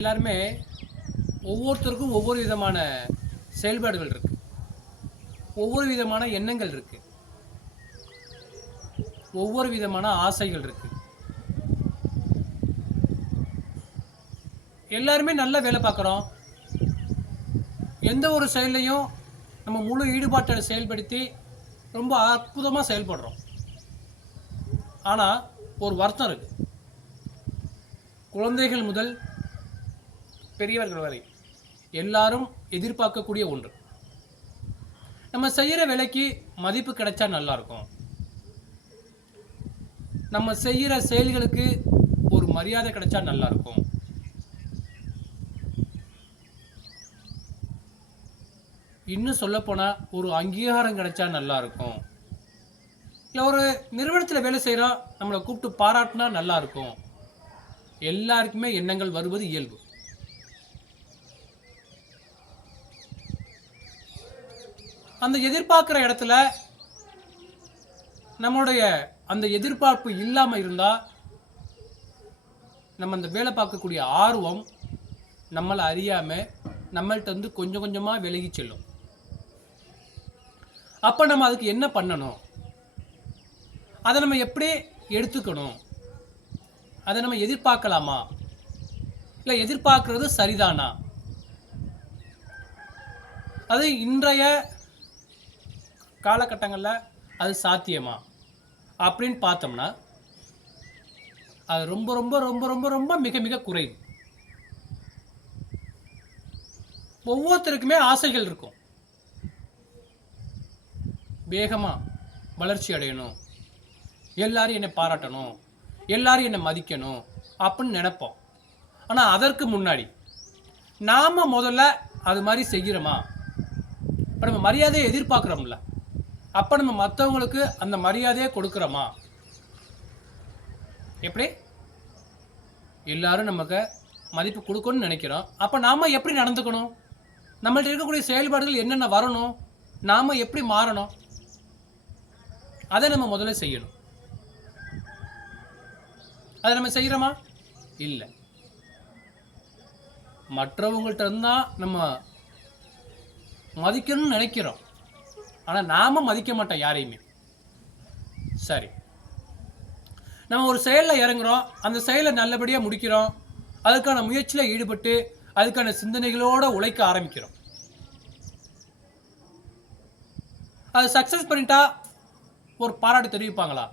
எல்லாருமே ஒவ்வொருத்தருக்கும் ஒவ்வொரு விதமான செயல்பாடுகள் இருக்கு, ஒவ்வொரு விதமான எண்ணங்கள் இருக்கு, ஒவ்வொரு விதமான ஆசைகள் இருக்கு. எல்லாருமே நல்ல வேலை பார்க்குறோம். எந்த ஒரு செயலையும் நம்ம முழு ஈடுபாட்டை செயல்படுத்தி ரொம்ப அற்புதமாக செயல்படுறோம். ஆனால் ஒரு வருத்தம் இருக்கு. குழந்தைகள் முதல் பெரியவர்கள் வரை எல்லாரும் எதிர்பார்க்கக்கூடிய ஒன்று, நம்ம செய்கிற வேலைக்கு மதிப்பு கிடைச்சா நல்லா இருக்கும், நம்ம செய்கிற செயல்களுக்கு ஒரு மரியாதை கிடைச்சா நல்லா இருக்கும், இன்னும் சொல்லப்போனால் ஒரு அங்கீகாரம் கிடைச்சா நல்லா இருக்கும், இல்லை ஒரு நிறுவனத்தில் வேலை செய்கிறோம் நம்மளை கூப்பிட்டு பாராட்டினா நல்லா இருக்கும். எல்லாருக்குமே எண்ணங்கள் வருவது இயல்பு. அந்த எதிர்பார்க்குற இடத்துல நம்மளுடைய அந்த எதிர்பார்ப்பு இல்லாமல் இருந்தால் நம்ம அந்த வேலை பார்க்கக்கூடிய ஆர்வம் நம்மளை அறியாமல் நம்மள்கிட்ட வந்து கொஞ்சம் கொஞ்சமாக விலகி செல்லும். அப்போ நம்ம அதுக்கு என்ன பண்ணணும், அதை நம்ம எப்படி எடுத்துக்கணும், அதை நம்ம எதிர்பார்க்கலாமா, இல்லை எதிர்பார்க்கறது சரிதானா, அது இன்றைய காலகட்டங்களில் அது சாத்தியமா அப்படின்னு பார்த்தோம்னா அது ரொம்ப ரொம்ப ரொம்ப ரொம்ப ரொம்ப மிக மிக குறைவு. ஒவ்வொருத்தருக்குமே ஆசைகள் இருக்கும். வேகமாக வளர்ச்சி அடையணும், எல்லாரும் என்னை பாராட்டணும், எல்லாரும் என்னை மதிக்கணும் அப்படின்னு நினைப்போம். ஆனால் அதற்கு முன்னாடி நாம் முதல்ல அது மாதிரி செய்கிறோமா? இப்போ நம்ம மரியாதையை எதிர்பார்க்குறோம்ல, அப்போ நம்ம மற்றவங்களுக்கு அந்த மரியாதையை கொடுக்குறோமா? எப்படி எல்லாரும் நமக்கு மதிப்பு கொடுக்கணும்னு நினைக்கிறோம், அப்போ நாம் எப்படி நடந்துக்கணும்? நம்மள்ட்ட இருக்கக்கூடிய செயல்பாடுகள் என்னென்ன வரணும், நாம் எப்படி மாறணும், அதை நம்ம முதல்ல செய்யணும். அதை நம்ம செய்கிறோமா? இல்லை. மற்றவங்கள்ட்ட இருந்தால் நம்ம மதிக்கணும்னு நினைக்கிறோம், ஆனால் நாம் மதிக்க மாட்டோம் யாரையுமே. சரி, நம்ம ஒரு செயலில் இறங்குறோம், அந்த செயலை நல்லபடியாக முடிக்கிறோம், அதுக்கான முயற்சியில் ஈடுபட்டு அதுக்கான சிந்தனைகளோடு உழைக்க ஆரம்பிக்கிறோம். அது சக்ஸஸ் பண்ணிட்டா ஒரு பாராட்டு தெரிவிப்பாங்களா?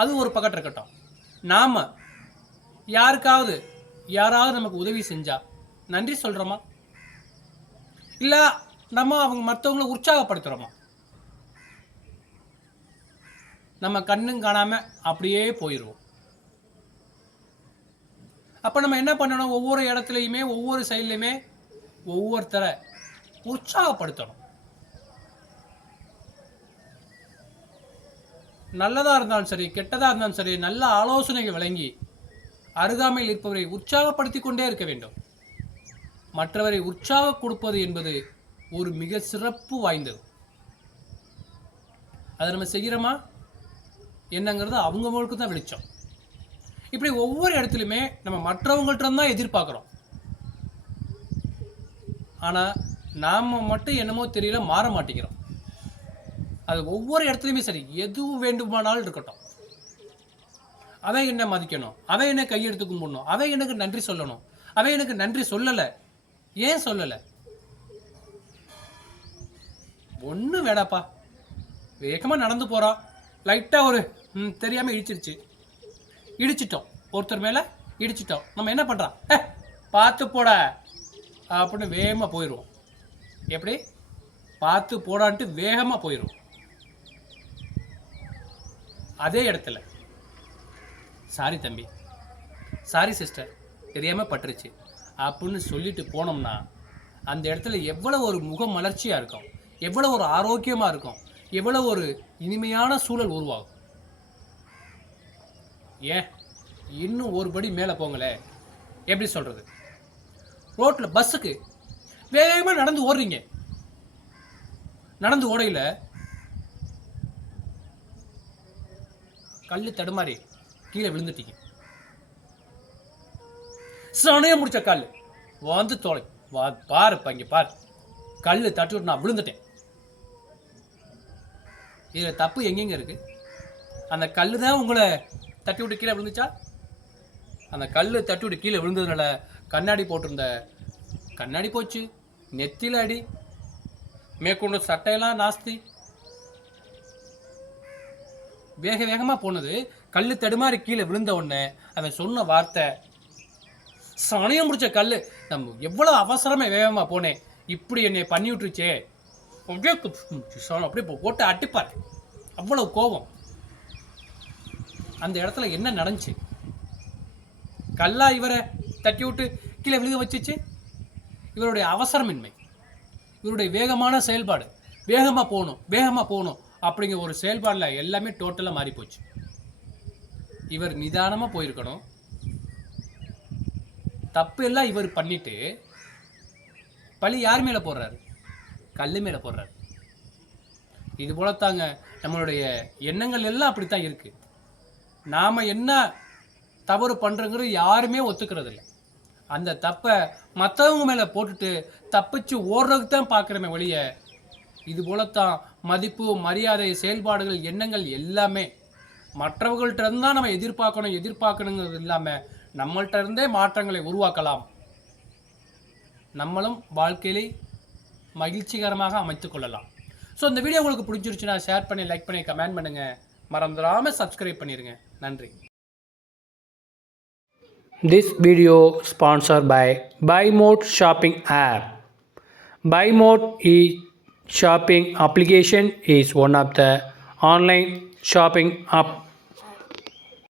அது ஒரு பக்கத்து இருக்கட்டும். நாம் யாராவது நமக்கு உதவி செஞ்சா நன்றி சொல்கிறோமா? இல்லை நம்ம அவங்க மற்றவங்களை உற்சாகப்படுத்துகிறோமா? நம்ம கண்ணும் காணாமல் அப்படியே போயிடுவோம். அப்போ நம்ம என்ன பண்ணணும்? ஒவ்வொரு இடத்துலையுமே ஒவ்வொரு செயல்லையுமே ஒவ்வொருத்தரை உற்சாகப்படுத்தணும். நல்லதாக இருந்தாலும் சரி, கெட்டதாக இருந்தாலும் சரி, நல்ல ஆலோசனைகள் வழங்கி அருகாமையில் இருப்பவரை உற்சாகப்படுத்தி கொண்டே இருக்க வேண்டும். மற்றவரை உற்சாகம் கொடுப்பது என்பது ஒரு மிக சிறப்பு வாய்ந்தது. அதை நம்ம செய்கிறோமா என்னங்கிறது அவங்களுக்கு தான் வெளிச்சம். இப்படி ஒவ்வொரு இடத்துலையுமே நம்ம மற்றவங்கள்ட்ட தான் எதிர்பார்க்குறோம். ஆனால் நாம் மட்டும் என்னமோ தெரியல மாற மாட்டேங்கிறோம். அது ஒவ்வொரு இடத்துலையுமே சரி, எது வேண்டுமானாலும் இருக்கட்டும், அவன் என்ன மதிக்கணும், அவன் என்ன கையெடுத்து கும்பிடணும், அவன் எனக்கு நன்றி சொல்லணும், அவன் எனக்கு நன்றி சொல்லலை, ஏன் சொல்லலை? ஒன்றும் வேடாப்பா, வேகமாக நடந்து போகிறான், லைட்டாக ஒரு தெரியாமல் இடிச்சிட்டோம், ஒருத்தர் மேலே இடிச்சிட்டோம், நம்ம என்ன பண்ணுறான், பார்த்து போட அப்படின்னு வேகமாக போயிடுவோம். எப்படி? பார்த்து போடான்ட்டு வேகமாக போயிடுவோம். அதே இடத்துல சாரி தம்பி, சாரி சிஸ்டர், தெரியாமல் பட்டுருச்சு அப்படின்னு சொல்லிட்டு போனோம்னா அந்த இடத்துல எவ்வளோ ஒரு முக மலர்ச்சியாக இருக்கும், எவ்வளோ ஒரு ஆரோக்கியமாக இருக்கும், எவ்வளோ ஒரு இனிமையான சூழல் உருவாகும். ஏன் இன்னும் ஒரு படி மேலே போங்களே, எப்படி சொல்கிறது, ரோட்டில் பஸ்ஸுக்கு வேகமாக நடந்து ஓடுறீங்க, நடந்து ஓடையில் கல் தடுமாறி கீழே விழுந்துட்டீங்க, சனையை முடிச்ச கல் வந்து தொலை வா பாரு இப்போ இங்கே பாரு கல் தட்டி விட்டு நான் விழுந்துட்டேன். இதில் தப்பு எங்கெங்க இருக்குது? அந்த கல் தான் உங்களை தட்டி விட்டு கீழே விழுந்துச்சா? அந்த கல் தட்டி விட்டு கீழே விழுந்ததுனால கண்ணாடி போட்டிருந்த கண்ணாடி போச்சு, நெத்தியில் அடி, மேற்கொண்டு சட்டையெல்லாம் நாஸ்தி. வேக வேகமாக போனது கல் தடுமாறி கீழே விழுந்த உடனே அவன் சொன்ன வார்த்தை, சனையம் முடிச்ச கல், நம்ம எவ்வளோ அவசரமாக வேகமாக போனேன், இப்படி என்னை பண்ணி விட்டுருச்சே, அப்படியே போட்டு அட்டிப்பார். அவ்வளோ கோபம். அந்த இடத்துல என்ன நடந்துச்சு? கல்லா இவரை தட்டி விட்டு கீழே விழுக வச்சிச்சு? இவருடைய அவசரமின்மை, இவருடைய வேகமான செயல்பாடு, வேகமாக போகணும் அப்படிங்கிற ஒரு செயல்பாடில் எல்லாமே டோட்டலாக மாறி போச்சு. இவர் நிதானமாக போயிருக்கணும். தப்பு எல்லாம் இவர் பண்ணிட்டு பழி யார் மேலே போடுறாரு? கல் மேலே போடுறாரு. இது போலத்தாங்க நம்மளுடைய எண்ணங்கள் எல்லாம் அப்படித்தான் இருக்கு. நாம் என்ன தவறு பண்ணுறோங்கிறது யாருமே ஒத்துக்கிறது இல்லை. அந்த தப்பை மற்றவங்க மேலே போட்டுட்டு தப்பிச்சு ஓடுறதுக்கு தான் பார்க்குறமே ஒழிய, இது போலத்தான் மதிப்பு, மரியாதை, செயல்பாடுகள், எண்ணங்கள் எல்லாமே மற்றவர்கள்ட்ட இருந்து தான் நம்ம எதிர்பார்க்கணுங்கிறது இல்லாமல் நம்மள்கிட்ட இருந்தே மாற்றங்களை உருவாக்கலாம். நம்மளும் வாழ்க்கையிலே மகிழ்ச்சிகரமாக அமைத்து கொள்ளலாம். ஸோ இந்த வீடியோ உங்களுக்கு பிடிச்சிருச்சுன்னா ஷேர் பண்ணி, லைக் பண்ணி, கமெண்ட் பண்ணுங்கள். மறந்துடாமல் சப்ஸ்கிரைப் பண்ணிடுங்க. நன்றி. This video sponsored by BuyMode shopping app. BuyMode shopping application is one of the online shopping app